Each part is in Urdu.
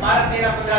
12, 13, 15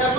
10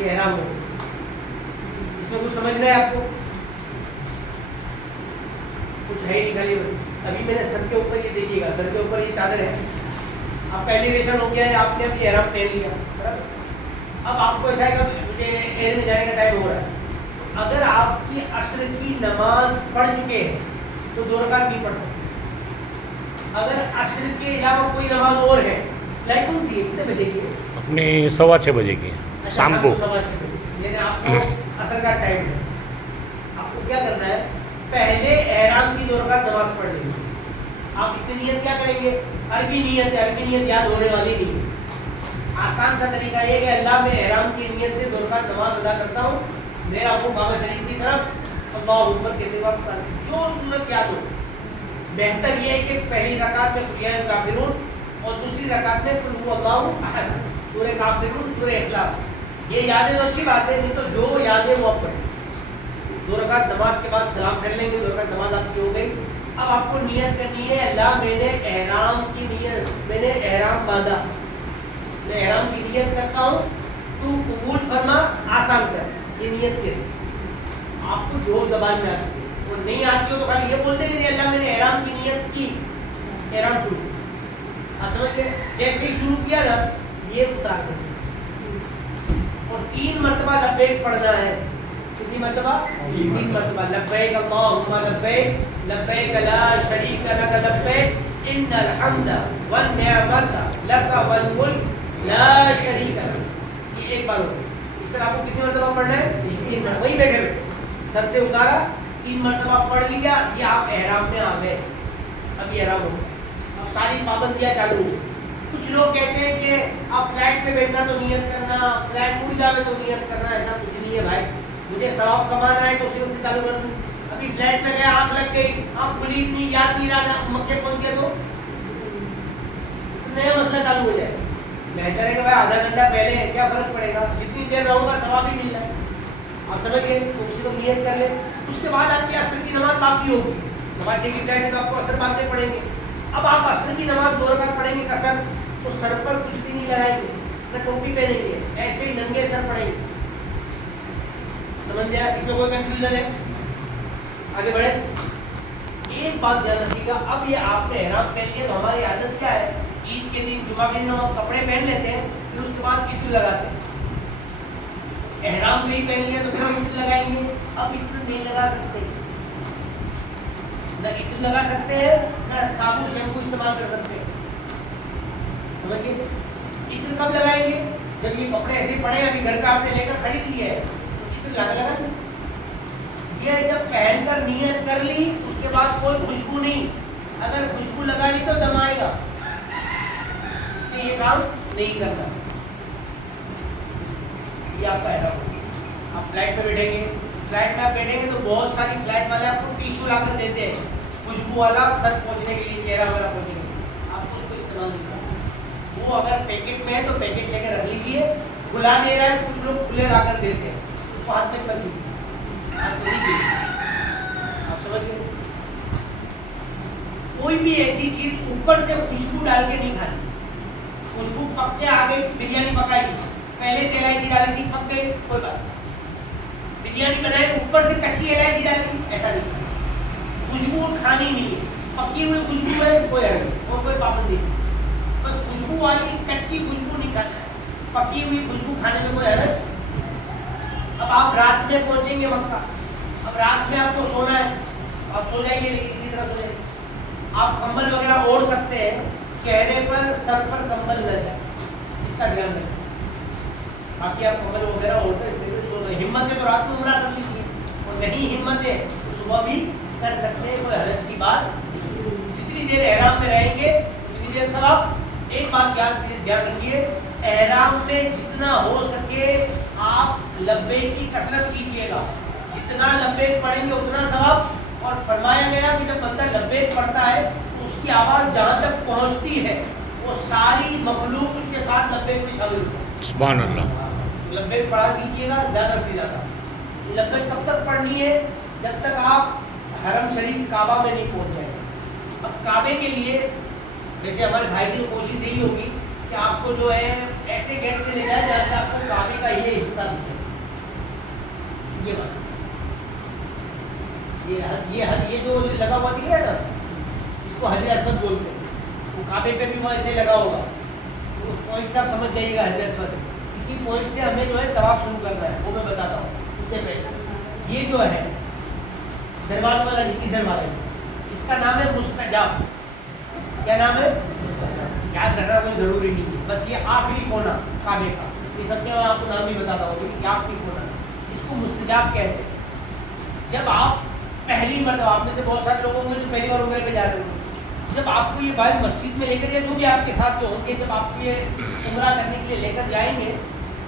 یہ احرام ہے. اس میں کچھ سمجھنا ہے آپ کو؟ کچھ ہے نہیں خالی ابھی میں نے سر کے اوپر یہ دیکھیے گا، سر کے اوپر یہ چادر ہے، آپ کا ایلیویشن ہو گیا ہے، آپ نے ابھی احرام پہن لیا. اب آپ کو ایسا ہے کہ مجھے ایئر میں جانے کا ٹائم ہو رہا ہے. اگر آپ کی عصر کی نماز پڑھ چکے ہیں تو 2 رکعت نہیں پڑھ سکتے. اگر عصر کے علاوہ کوئی نماز اور ہے، فلائٹ کون سی ہے، کتنے بجے کی ہے؟ اپنی 6:15 بجے کی شام کو. 6:15 بجے، یعنی آپ کو عصر کا ٹائم ہے. آپ کو کیا کرنا ہے، پہلے احرام کی 2 رکعت نماز پڑھ لیں گے. آپ اس کی نیت کیا کریں گے؟ عربی نیت ہے، عربی نیت یاد ہونے والی نہیں ہے. آسان سا طریقہ یہ کہ اللہ میں احرام کی نیت سے 2 رکعت نماز ادا کرتا ہوں، میرا منہ کعبہ شریف کی طرف، اللہ اکبر کہتے وقت جو صورت یاد ہو. بہتر یہ ہے کہ پہلی رکعت میں قل یا ایھا الکافرون اور دوسری رکعت میں قل ھو اللہ احد، سورہ کافرون، سورہ اخلاص. یہ یاد ہے تو اچھی بات ہے، نہیں تو جو یاد ہے وہ آپ پڑھیں. 2 رکعت نماز کے بعد سلام پھیر لیں گے، 2 رکعت نماز آپ کی ہو گئی. اب آپ کو نیت کرنی ہے، اللہ میں نے احرام کی نیت، میں نے احرام باندھا، میں احرام کی نیت کرتا ہوں، تو قبول فرما، آسان کر. یہ نیت کے آپ کو جو زبان میں آتی ہے، وہ نہیں آتی ہو تو خالی یہ بولتے کہ اللہ میں نے احرام کی نیت کی، احرام شروع. آپ سمجھ گئے؟ جیسے ہی شروع کیا نا، یہ اتار دیں اور 3 مرتبہ لبیک پڑھنا ہے. کتنی مرتبہ؟ 3 مرتبہ. لبیک اللہم لبیک، لبیک لا شریک لک لبیک، ان الحمد والنعمت لک والملک لا شریک لک. یہ ایک بار ہوگی. اس طرح آپ کو کتنی مرتبہ پڑھنا ہے؟ 3 مرتبہ. وہی بیٹھے بیٹھے سر سے اتارا، 3 مرتبہ پڑھ لیا، یہ آپ احرام میں آ گئے. اب یہ احرام ہو گیا. اب ساری پابندیاں چالو ہو. کچھ لوگ کہتے ہیں کہ آپ فلائٹ میں بیٹھنا تو نیت کرنا، فلائٹ اڑ جاوے تو نیت کرنا. ایسا کچھ نہیں ہے بھائی. مجھے ثواب کمانا ہے تو اسی وقت سے چالو کر دوں. ابھی فلائٹ میں گیا، آنکھ لگ گئی، آپ کھلی نہیں، یاد نہیں رہا، مکے پہنچ گیا تو نیا مسئلہ چالو ہو جائے. بہتر ہے کہ بھائی آدھا گھنٹہ پہلے، کیا فرق پڑے گا، جتنی دیر رہوں گا ثواب ہی مل رہا ہے. آپ سمجھ گئے؟ تو اسی کو نیت کر لیں. اس کے بعد آپ کی عصر کی نماز باقی ہوگی. 6:15 کی فلائٹ ہے تو آپ کو عصر باندھنے پڑیں گے. اب آپ عصر کی نماز 2 رکعت پڑھیں گے قصر، تو سر پر کچھ بھی نہیں لگائیں گے، نہ ٹوپی پہنیں گے، ایسے ہی ننگے سر پڑھیں گے. سمجھ گیا؟ اس میں کوئی کنفیوژن ہے؟ آگے بڑھے. ایک بات دھیان رکھیے گا، اب یہ آپ نے احرام پہن لیا تو ہماری عادت کیا ہے، عید کے دن، جمعہ کے دن ہم کپڑے پہن لیتے ہیں، پھر اس کے بعد عطر لگاتے ہیں. احرام بھی پہن لیا تو پھر ہم عطر لگائیں گے. اب عطر نہیں لگا سکتے، نہ عطر لگا سکتے ہیں، نہ صابن شیمپو استعمال کر سکتے ہیں. سمجھ گئے؟ عطر کب لگائیں گے؟ جب یہ کپڑے ایسے پڑے ہیں، ابھی گھر کا آپ نے لے کر خرید لیے ہے، تو عطر لگا لگا. یہ جب پہن کر نیت کر لی، اس کے بعد کوئی خوشبو نہیں. اگر خوشبو لگا لی تو دم آئے گا، اس لیے یہ کام نہیں کرنا. یہ آپ کا احرام ہوگا. آپ فلائٹ پہ بیٹھیں گے، فلائٹ میں آپ بیٹھیں گے تو بہت ساری فلائٹ والے آپ کو ٹیشو لا کر دیتے ہیں، خوشبو والا، سر پہنچنے کے لیے، چہرہ وغیرہ پہنچنے کے لیے. آپ کو اس کو استعمال نہیں کرنا. وہ اگر پیکٹ میں ہے تو پیکٹ لے کے رکھ لیجیے. کھلا دے رہا ہے، کچھ لوگ کھلے لا کر دیتے ہیں، اس کو ہاتھ میں کر لیجیے. آپ کو نہیں چاہیے. آپ سمجھ گئے؟ کوئی بھی ایسی چیز اوپر سے خوشبو ڈال کے نہیں کھانی. خوشبو پک کے آ گئی، بریانی پکائی، پہلے سے الائچی ڈالی تھی، پک گئی، کوئی بات. بریانی بنائی، اوپر سے کچی الائچی ڈالی، ایسا نہیں. خوشبو کھانی نہیں ہے. پکی ہوئی خوشبو ہے، کوئی حرج نہیں اور کوئی پابندی نہیں. بس خوشبو والی کچی خوشبو نہیں کھانا ہے. پکی ہوئی خوشبو کھانے میں کوئی حرج. اب آپ رات میں پہنچیں گے مکہ، اب رات میں آپ کو سونا ہے، آپ سو جائیں گے، لیکن اسی طرح سو جائیں گے. آپ کمبل وغیرہ اوڑھ سکتے ہیں، چہرے پر، سر پر کمبل نہ جائے، اس کا دھیان رکھیں. باقی آپ کمبل وغیرہ اوڑھ کر اس طریقے سے سو جائیں. ہمت ہے تو رات میں عمرہ کر لیجیے، اور نہیں ہمت ہے تو صبح بھی کر سکتے ہیں، کوئی حرج کی بات. جتنی دیر احرام میں رہیں گے اتنی دیر ثواب. ایک بات دھیان رکھیے، احرام میں جتنا ہو سکے آپ لبیک کی کثرت کیجیے گا. جتنا لبیک پڑھیں گے اتنا ثواب. اور فرمایا گیا کہ جب بندہ لبیک پڑھتا ہے تو اس کی آواز جہاں تک پہنچتی ہے وہ ساری مخلوق اس کے ساتھ لبیک میں شامل ہوتی ہے. سبحان اللہ. لبیک پڑھا کیجیے گا زیادہ سے زیادہ. لبیک کب تک پڑھنی ہے؟ جب تک آپ حرم شریف کعبہ میں نہیں پہنچ جائیں. اب کعبے کے لیے جیسے ہمارے بھائی کی کوشش یہی ہوگی کہ آپ کو جو ہے ایسے گیٹ سے لے جائے جہاں سے آپ کو کعبے کا یہ حصہ دکھے. یہ بات یہ جو لگا ہوا دکھ رہا ہے نا, اس کو حجر اسود بولتے ہیں. وہ کعبے پہ بھی وہ ایسے لگا ہوگا. تو پوائنٹ سے آپ سمجھ جائیے گا حجر اسود. اسی پوائنٹ سے ہمیں جو ہے طواف شروع کرنا ہے, وہ میں بتاتا ہوں. اس سے پہلے یہ جو ہے دروازہ والا نہیں, ادھر والا اس کا نام ہے مستجاب. کیا نام ہے؟ یاد رکھنا کوئی ضروری نہیں ہے, بس یہ آخری کونا کعبے کا. یہ سب کے میں آپ کو نام بھی بتاتا ہوں. یہ آخری کونا, اس کو مستجاب کہتے ہیں. جب آپ پہلی مرتبہ, آپ میں سے بہت سارے لوگوں کو جو پہلی بار عمرے پہ جا رہے ہیں, جب آپ کو یہ بات مسجد میں لے کر یا جو بھی آپ کے ساتھ جو ہوں گے, جب آپ کو یہ عمرہ کرنے کے لیے لے کر جائیں گے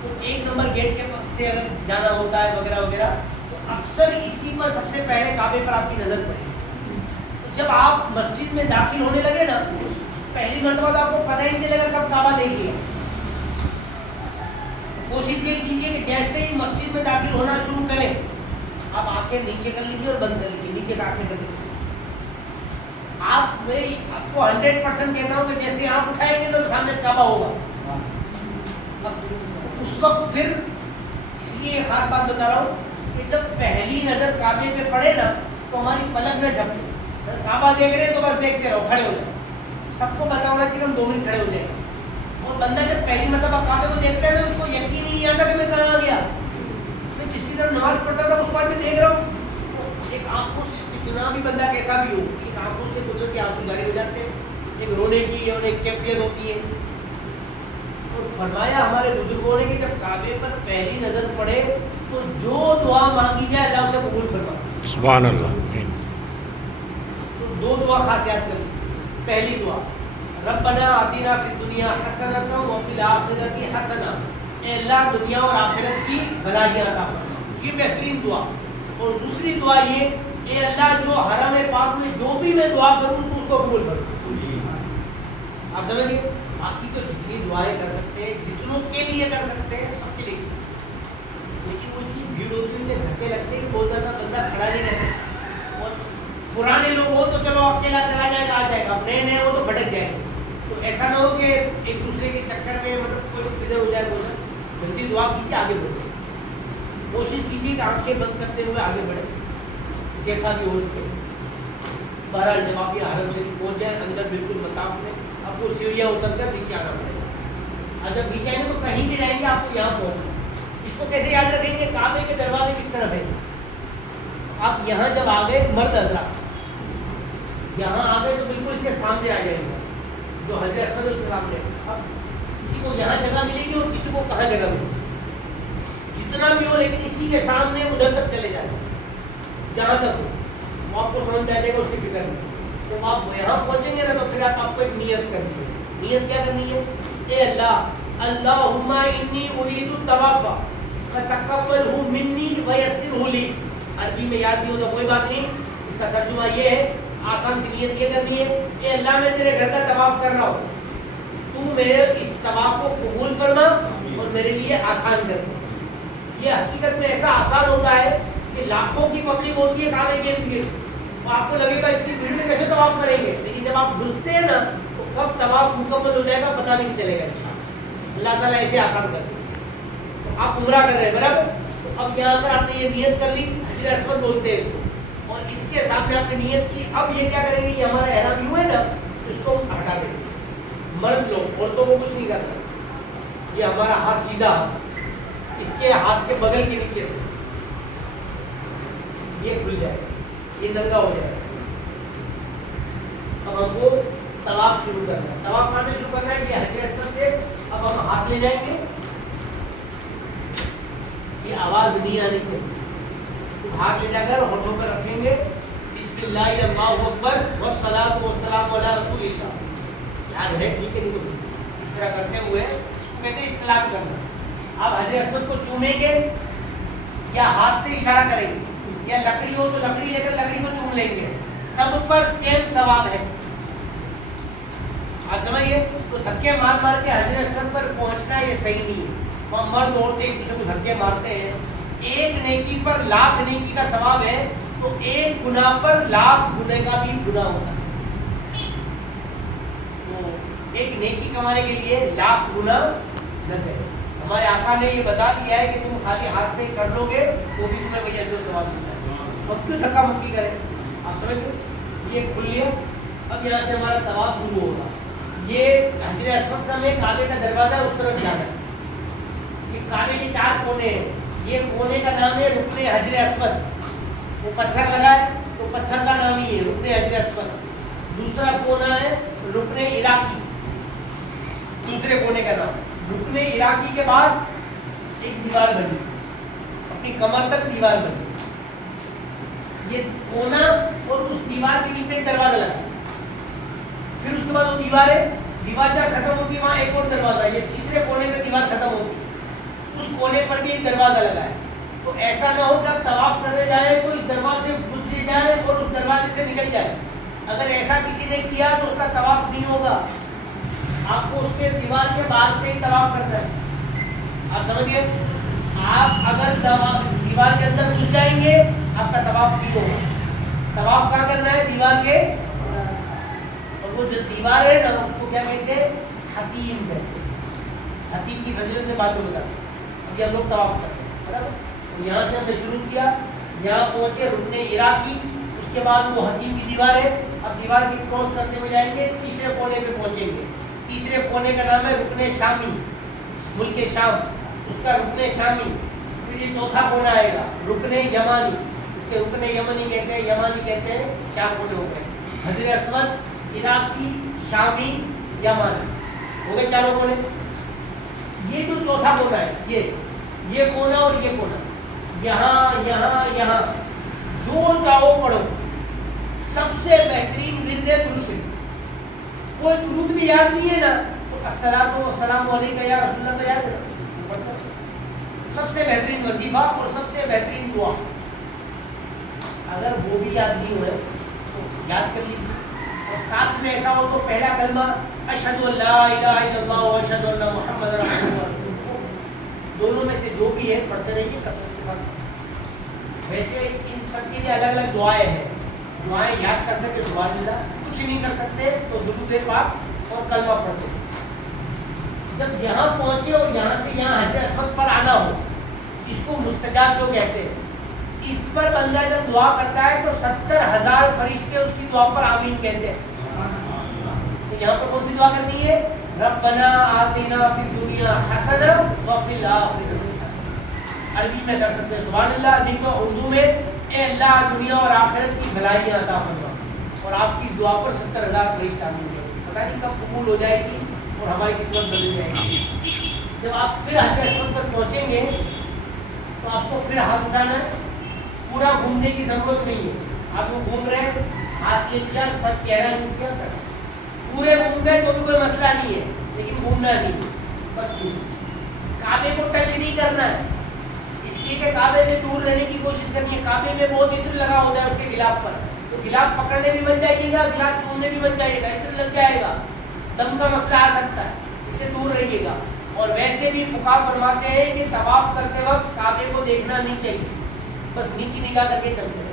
تو 1 نمبر گیٹ کے پاس سے اگر جانا ہوتا ہے وغیرہ وغیرہ, تو اکثر اسی پر سب سے پہلے کعبے پر آپ کی نظر پڑے. تو جب آپ مسجد میں داخل ہونے لگے نا, پہلی مرتبہ تو آپ کو پتہ ہی نہیں چلے گا کب کعبہ دیکھیے. کوشش یہ کیجیے کہ جیسے ہی مسجد میں داخل ہونا شروع کریں, آپ آنکھیں نیچے کر لیجیے اور بند کر لیجیے. نیچے کا آنکھیں کر لیجیے. میں آپ کو 100% کہتا ہوں کہ جیسے آپ اٹھائیں گے تو سامنے کعبہ ہوگا. اس وقت پھر اس لیے ایک خاص بات بتا رہا ہوں کہ جب پہلی نظر کعبے پہ پڑے نا, تو ہماری پلک نہ جھپکے. کعبہ دیکھ رہے ہیں تو بس دیکھتے رہو, کھڑے ہو جائیں. سب کو پتا ہونا چاہیے ہم 2 منٹ کھڑے ہو جائیں. اور بندہ جب پہلی مرتبہ کعبے کو دیکھتا ہے نا, اس کو یقین ہی نہیں آتا کہ میں کہاں آ گیا. میں جس کی طرف نماز پڑھتا تھا اس کو آج میں دیکھ رہا ہوں. ایک آنکھوں سے کتنا بھی بندہ کیسا بھی ہو, ایک آنکھوں سے قدرت کے آنسو جاری ہو جاتے ہیں. ایک رونے کی اور ایک کیفیت ہوتی ہے. اور فرمایا ہمارے بزرگوں نے کہ جب کعبے پر پہلی نظر پڑے تو جو دعا مانگی جائے اللہ اسے قبول فرما. سبحان اللہ. تو 2 دعا خاص یاد کر لی. پہلی دعا ربنا آتینا فی الدنیا حسنۃ وفی الآخرۃ حسنہ, اے اللہ دنیا اور آخرت کی بھلائیاں عطا فرما. یہ بہترین دعا. اور دوسری دعا یہ, اے اللہ جو حرم پاک میں جو بھی میں دعا کروں تو اس کو قبول فرما. آپ سمجھ گئے؟ باقی تو جتنی دعائیں کر سکتے ہیں, جتنوں کے لیے کر سکتے ہیں, سب کے لیے. لیکن وہ اتنی بھیڑ ہوتی ہے, دھکے لگتے ہیں کہ بہت زیادہ بندہ کھڑا نہیں رہ سکتا. اور پرانے لوگ ہو تو چلو اکیلا چلا جائے گا, آ جائے گا. نئے نئے ہو تو بھٹک جائے گا. تو ایسا نہ ہو کہ ایک دوسرے کے چکر میں مطلب کوئی ادھر ہو جائے. جلدی دعا کیجیے, آگے بڑھے. کوشش کیجیے کہ آنکھیں بند کرتے ہوئے آگے بڑھے جیسا بھی ہو سکے. بہرحال جب آپ یہ حرم شریف پہنچ جائیں, اندر بالکل مطاف میں آپ کو سیڑھیاں اتر کر نیچے آنا پڑے گا. اور جب نیچے آئیں گے تو کہیں بھی رہیں گے, آپ کو یہاں پہنچنا. اس کو کیسے یاد رکھیں گے؟ کعبے کے دروازے کس طرف ہے. آپ یہاں جب آ گئے, مرد حضرات یہاں آ گئے تو بالکل اس کے سامنے آ جائیں گے. جو حجر اسود ہے اس کے سامنے. اب کسی کو یہاں جگہ ملے گی اور کسی کو کہاں جگہ ملے گی, جتنا بھی ہو, لیکن اسی کے سامنے ادھر تک چلے جائیں جہاں تک ہو. وہ آپ کو سمجھ آ جائے گا, اس کی فکر نہیں. تو آپ یہاں پہنچیں گے نا تو پھر آپ کو ایک نیت کرنی ہے. نیت کیا کرنی ہے؟ اے اللہ اللہم انی ارید الطواف فتقبلہ منی ویسرہ لی. عربی میں یاد نہیں ہو تو کوئی بات نہیں, اس کا ترجمہ یہ ہے, آسان سی نیت یہ کرنی ہے, اے اللہ میں تیرے گھر کا طواف کر رہا ہوں, تو میرے اس طواف کو قبول فرما اور میرے لیے آسان کر دے. یہ حقیقت میں ایسا آسان ہوتا ہے کہ لاکھوں کی پبلک ہوتی ہے کعبے کے ارد گرد, تو آپ کو لگے گا اتنی بھیڑ میں کیسے طواف کریں گے, لیکن جب آپ گھستے ہیں نا تو کب طواف مکمل ہو جائے گا پتہ بھی نہیں چلے گا. اللہ تعالیٰ ایسے آسان کر دے. تو آپ عمرہ کر رہے ہیں برابر. تو اب یہاں پر آپ نے یہ نیت کر لی, حجر اسود بولتے ہیں اس کو, اور اس کے سامنے آپ نے نیت کی. اب یہ کیا کریں گے, یہ ہمارا احرام یوں ہے نا, اس کو ہٹا دیں گے. مرد لوگ, عورتوں کو کچھ نہیں کرنا. یہ ہمارا ہاتھ سیدھا, اس کے ہاتھ کے بغل کے نیچے سے یہ کھل جائے گا, یہ ننگا ہو جائے گا. اب ہم کو طواف شروع کرنا ہے. طواف کہاں سے شروع کرنا ہے؟ یہ حجر اسود سے. اب ہم ہاتھ لے جائیں گے, یہ آواز نہیں آنی چاہیے. ہاتھ لے جا کر ہونٹوں پر رکھیں گے, بسم اللہ اللہ اکبر والصلاۃ والسلام علی رسول اللہ. یاد ہے ٹھیک ہے, نہیں تو اس طرح کرتے ہوئے اس کو کہتے ہیں استلام کرنا. آپ حجر اسود کو چومیں گے یا ہاتھ سے اشارہ کریں گے, یا لکڑی ہو تو لکڑی لے کر لکڑی کو چوم لیں گے. سب پر سیم ثواب ہے. آپ سمجھیے, تو دھکے مار مار کے حجر اسود پر پہنچنا یہ صحیح نہیں ہے. وہاں مرد عورت ایک دوسرے کو دھکے مارتے ہیں. ایک نیکی پر لاکھ نیکی کا ثواب ہے, تو ایک گناہ پر لاکھ گناہ کا بھی گناہ ہوتا ہے. تو ایک نیکی کمانے کے لیے لاکھ گنا نہ کرے. ہمارے آقا نے یہ بتا دیا ہے کہ تم خالی ہاتھ سے کر لو گے تو بھی تمہیں وہی اجر و ثواب ملتا ہے. اب کیوں دھکا مکی کریں؟ آپ سمجھ گئے؟ یہ کھل لیا. اب یہاں سے ہمارا طواف شروع ہوگا. یہ حجر اسود سے ہمیں کعبے کا دروازہ ہے، اس طرف جانا ہے. یہ کعبے کے 4 کونے ہیں. یہ کونے کا نام ہے رکن حجر اسود. وہ پتھر لگا ہے تو پتھر کا نام ہی ہے رکن حجر اسود. دوسرا کونا ہے رکن عراقی، دوسرے کونے کا نام. رکن عراقی کے بعد ایک دیوار بنی، اپنی کمر تک دیوار بنی. یہ کونا اور اس دیوار کے بیچ میں ایک دروازہ لگا. پھر اس کے بعد وہ دیوار جہاں ختم ہوتی ہے وہاں ایک اور دروازہ. یہ تیسرے کونے پہ دیوار ختم ہوتی ہے، اس کونے پر بھی ایک دروازہ لگا ہے. تو ایسا نہ ہو کہ آپ طواف کرنے جائیں تو اس دروازے سے گزر جائیں اور اس دروازے سے نکل جائیں. اگر ایسا کسی نے کیا تو اس کا طواف نہیں ہوگا. آپ کو اس کے دیوار کے باہر سے ہی طواف کرنا ہے. آپ سمجھیے، آپ اگر دیوار کے اندر گھس جائیں گے آپ کا طواف نہیں ہوگا. طواف کہاں کرنا ہے؟ دیوار کے. اور وہ جو دیوار ہے نا اس کو کیا کہتے ہیں؟ حتیم کہتے ہیں. حتیم کی فضیلت میں بات بتا دیں. ابھی ہم لوگ طواف کرتے ہیں برابر. یہاں سے ہم نے شروع کیا، یہاں پہنچے رکن عراقی، اس کے بعد وہ حتیم کی دیوار ہے. اب دیوار کی کراس کرتے ہوئے جائیں گے، تیسرے کونے پہ پہنچیں گے. تیسرے کونے کا نام ہے رکن شامی، ملک شام، اس کا رکن شامی. پھر یہ چوتھا کونا آئے گا رکن یمانی، اس کے رکن یمنی کہتے ہیں، یمانی کہتے ہیں. 4 کونے ہو گئے، حجر اسود، عراقی، شامی، یمانی، ہو گئے 4 کونے. یہ جو چوتھا کونا ہے یہ کونا اور یہ کونا، یہاں یہاں یہاں جو چاہو پڑھو. سب سے بہترین ورد ہے درود شریف. کوئی درود بھی یاد نہیں ہے نا تو السلام علیکم یا رسول اللہ تو یاد ہے. سب سے بہترین وظیفہ اور سب سے بہترین دعا. اگر وہ بھی یاد نہیں ہوئے تو یاد کر لیجیے. اور ساتھ میں ایسا ہو تو پہلا کلمہ اشہد ان لا الہ الا اللہ و اشہد ان محمد رسول اللہ، دونوں میں سے جو بھی ہے پڑھتے رہیے کثرت کے ساتھ. ویسے ان سب کے لیے الگ الگ دعائیں ہیں. دعائیں یاد کر سکے سبحان اللہ، کچھ نہیں کر سکتے تو درود پاک اور کلمہ پڑھتے. جب یہاں پہنچے اور یہاں سے یہاں حجر اسود پر آنا ہو، اس کو مستجاب جو کہتے ہیں، اس پر بندہ جب دعا کرتا ہے تو 70,000 فرشتے اس کی دعا پر آمین کہتے ہیں. تو یہاں پر کون سی دعا کرنی ہے؟ ربنا آتنا فی الدنیا حسنہ وفی الآخرۃ حسنہ. عربی میں کر سکتے ہیں سبحان اللہ، نہیں تو اردو میں اے اللہ دنیا اور آخرت کی بھلائیاں عطا فرما. اور آپ کی اس دعا پر 70,000 فرشتے آمین کہتے ہیں. پتہ نہیں کب قبول ہو جائے گی اور ہماری قسمت بدل جائے گی. جب آپ پھر حجر اسود پر پہنچیں گے تو آپ کو پھر ہاتھ اٹھانا ہے. پورا گھومنے کی ضرورت نہیں ہے. آپ وہ گھوم رہے ہیں، ہاتھ یہ کیا، سر چہرہ نہیں کیا کرنا. پورے گھوم گئے تو بھی کوئی مسئلہ نہیں ہے، لیکن گھومنا نہیں، بس کعبے کو ٹچ نہیں کرنا ہے. اس لیے کہ کعبے سے دور رہنے کی کوشش کرنی ہے. کعبے میں بہت عطر لگا ہوتا ہے اس کے غلاف پر، تو غلاف پکڑنے بھی مت جائیے گا، غلاف چھونے بھی مت جائیے گا، عطر لگ جائے گا، دم کا مسئلہ آ سکتا ہے. اس سے دور رہیے گا. اور ویسے بھی فقہا فرماتے ہیں کہ طواف کرتے وقت کعبے کو دیکھنا نہیں چاہیے، بس نیچی نگاہ کر کے چلتے ہیں.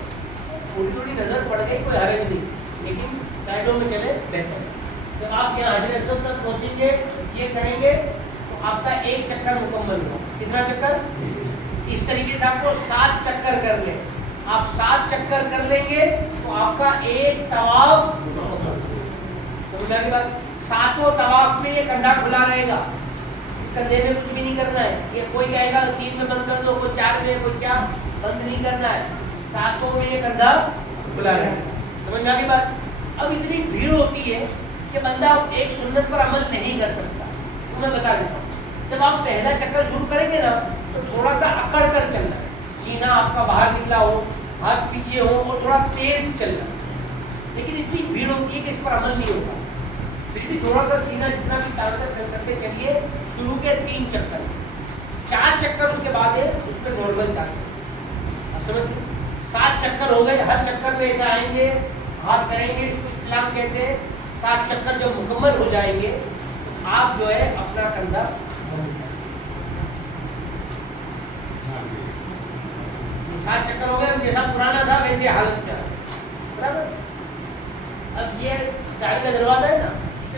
تھوڑی تھوڑی نظر پڑ گئی کوئی حرج نہیں، لیکن سائڈوں میں چلے بہتر. جب آپ یہاں حجر اسود تک پہنچیں گے، یہ کریں گے تو آپ کا ایک چکر مکمل ہوگا. کتنا چکر؟ اس طریقے سے آپ کو 7 چکر کر لیں. آپ 7 چکر کر لیں گے تو آپ کا ایک طواف مکمل. سمجھ آ گئی بات؟ 7 طواف میں یہ کندھا کھلا رہے گا، اس کندھے میں کچھ بھی نہیں کرنا ہے. یہ کوئی کہے گا 3 میں بند کر دو، کوئی 4 میں، کوئی کیا، بند نہیں کرنا ہے. 7 میں یہ کندھا کھلا رہے گا. سمجھ آ گئی بات؟ اب اتنی بھیڑ ہوتی ہے کہ بندہ ایک سنت پر عمل نہیں کر سکتا. تو میں بتا دیتا ہوں، جب آپ پہلا چکر شروع کریں گے نا تو تھوڑا سا اکڑ کر چلنا ہے. سینہ آپ کا باہر نکلا ہو، ہاتھ پیچھے ہو اور تھوڑا تیز چلنا. لیکن اتنی بھیڑ ہوتی ہے کہ اس پر عمل نہیں ہوتا. پھر بھی تھوڑا سا سینہ جتنا بھی طاقت چل سکتے چلیے. شروع کے 3 چکر، 4 چکر اس کے بعد ہے اس میں نارمل 4 چکر. اب سمجھ 7 چکر ہو گئے. ہر چکر میں ایسا آئیں گے، ہاتھ کریں گے، اس کو استلام کہتے ہیں. 7 چکر جب مکمل ہو جائیں گے تو آپ جو ہے اپنا کندھا بند کریں. 7 چکر ہو گئے. جیسا پرانا تھا ویسے حالت کیا برابر. اب یہ کعبے کا دروازہ ہے نا، اس سے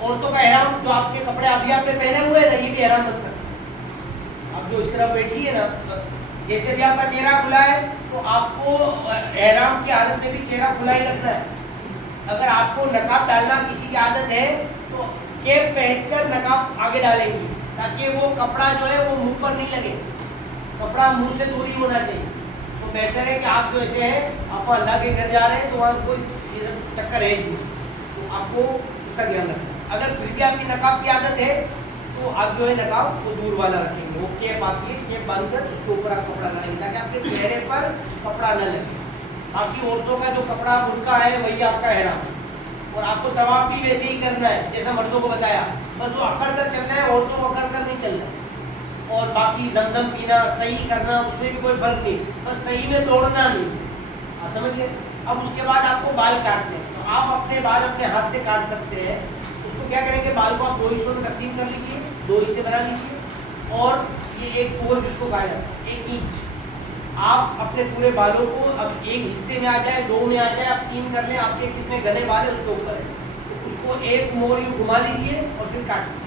عورتوں کا احرام جو آپ کے کپڑے ابھی آپ نے پہنے ہوئے ہیں نا یہ بھی احرام بن سکتا ہے. اب جو اس طرح بیٹھی ہے نا بس جیسے بھی آپ کا چہرہ کھلا ہے تو آپ کو احرام کی حالت میں بھی چہرہ کھلا ہی رکھنا ہے. اگر آپ کو نقاب ڈالنا کسی کی عادت ہے تو کیپ پہن کر نقاب آگے ڈالیں گی تاکہ وہ کپڑا جو ہے وہ منہ پر نہیں لگے, کپڑا منہ سے دور ہی ہونا چاہیے. تو بہتر ہے کہ آپ جو ایسے ہیں آپ اللہ کے گھر جا رہے ہیں تو وہاں کوئی چکر ہے نہیں, تو آپ کو اس کا دھیان رکھنا ہے. اگر پھر بھی آپ کی نقاب کی عادت ہے تو آپ جو ہے نقاب وہ دور والا رکھیں گے, وہ کیپ آتی ہے کیپ باندھ کر اس کے اوپر آپ کپڑا ڈالیں گے تاکہ آپ کے چہرے پر کپڑا نہ لگے. باقی عورتوں کا جو کپڑا برقع ہے وہی آپ کا احرام, اور آپ کو طواف بھی ویسے ہی کرنا ہے جیسا مردوں کو بتایا, بس وہ اکڑ کر چلنا ہے, عورتوں کو اکڑ کر نہیں چلنا ہے. اور باقی زمزم پینا صحیح کرنا اس میں بھی کوئی فرق نہیں, بس صحیح میں توڑنا نہیں, آپ سمجھ گئے. اب اس کے بعد آپ کو بال کاٹنے ہیں تو آپ اپنے بال اپنے ہاتھ سے کاٹ سکتے ہیں. اس کو کیا کریں گے, بال کو آپ 2 حصوں میں تقسیم کر لیجیے, 2 حصے بنا لیجیے, اور یہ ایک پور جس کو کہا جاتا ہے 1 انچ, آپ اپنے پورے بالوں کو اب ایک حصے میں آ جائے, 2 میں آ جائے, آپ 3 کر لیں, آپ کے کتنے گھنے بال ہیں اس کے اوپر ہے, تو اس کو ایک مور یوں گھما لیجیے اور پھر کاٹ لیجیے.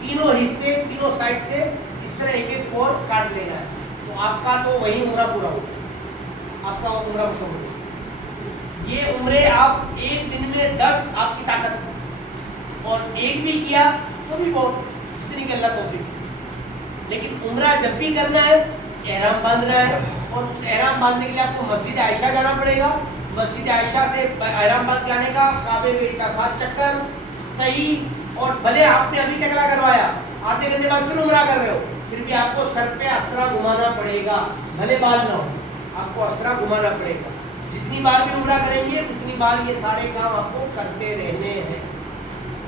تینوں حصے تینوں سائڈ سے اس طرح ایک ایک کور کاٹ لینا ہے. تو آپ کا تو وہی عمرہ پورا ہوگا, آپ کا عمرہ مکمل ہوگا. یہ عمرے آپ ایک دن میں 10 آپ کی طاقت ہے, اور ایک بھی کیا تو بھی بہت, اس طریقے اللہ توفیق. لیکن عمرہ جب بھی کرنا ہے احرام باندھنا ہے, اور اس احرام باندھنے کے لیے آپ کو مسجد عائشہ جانا پڑے گا. مسجد عائشہ سے احرام باندھ کے آنے کا, کعبے میں 7 چکر صحیح, اور بھلے آپ نے ابھی ٹکلا کروایا, آدھے گھنٹے بعد پھر عمرہ کر رہے ہو, پھر بھی آپ کو سر پہ اسطرہ گھمانا پڑے گا, بھلے بال نہ ہو, آپ کو اسطرہ گھمانا پڑے گا. جتنی بار بھی عمرہ کریں گے اتنی بار یہ سارے کام آپ کو کرتے رہنے ہیں.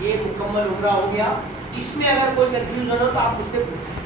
یہ مکمل عمرہ ہو گیا. اس میں اگر کوئی کنفیوژن ہو تو آپ مجھ سے پوچھیں.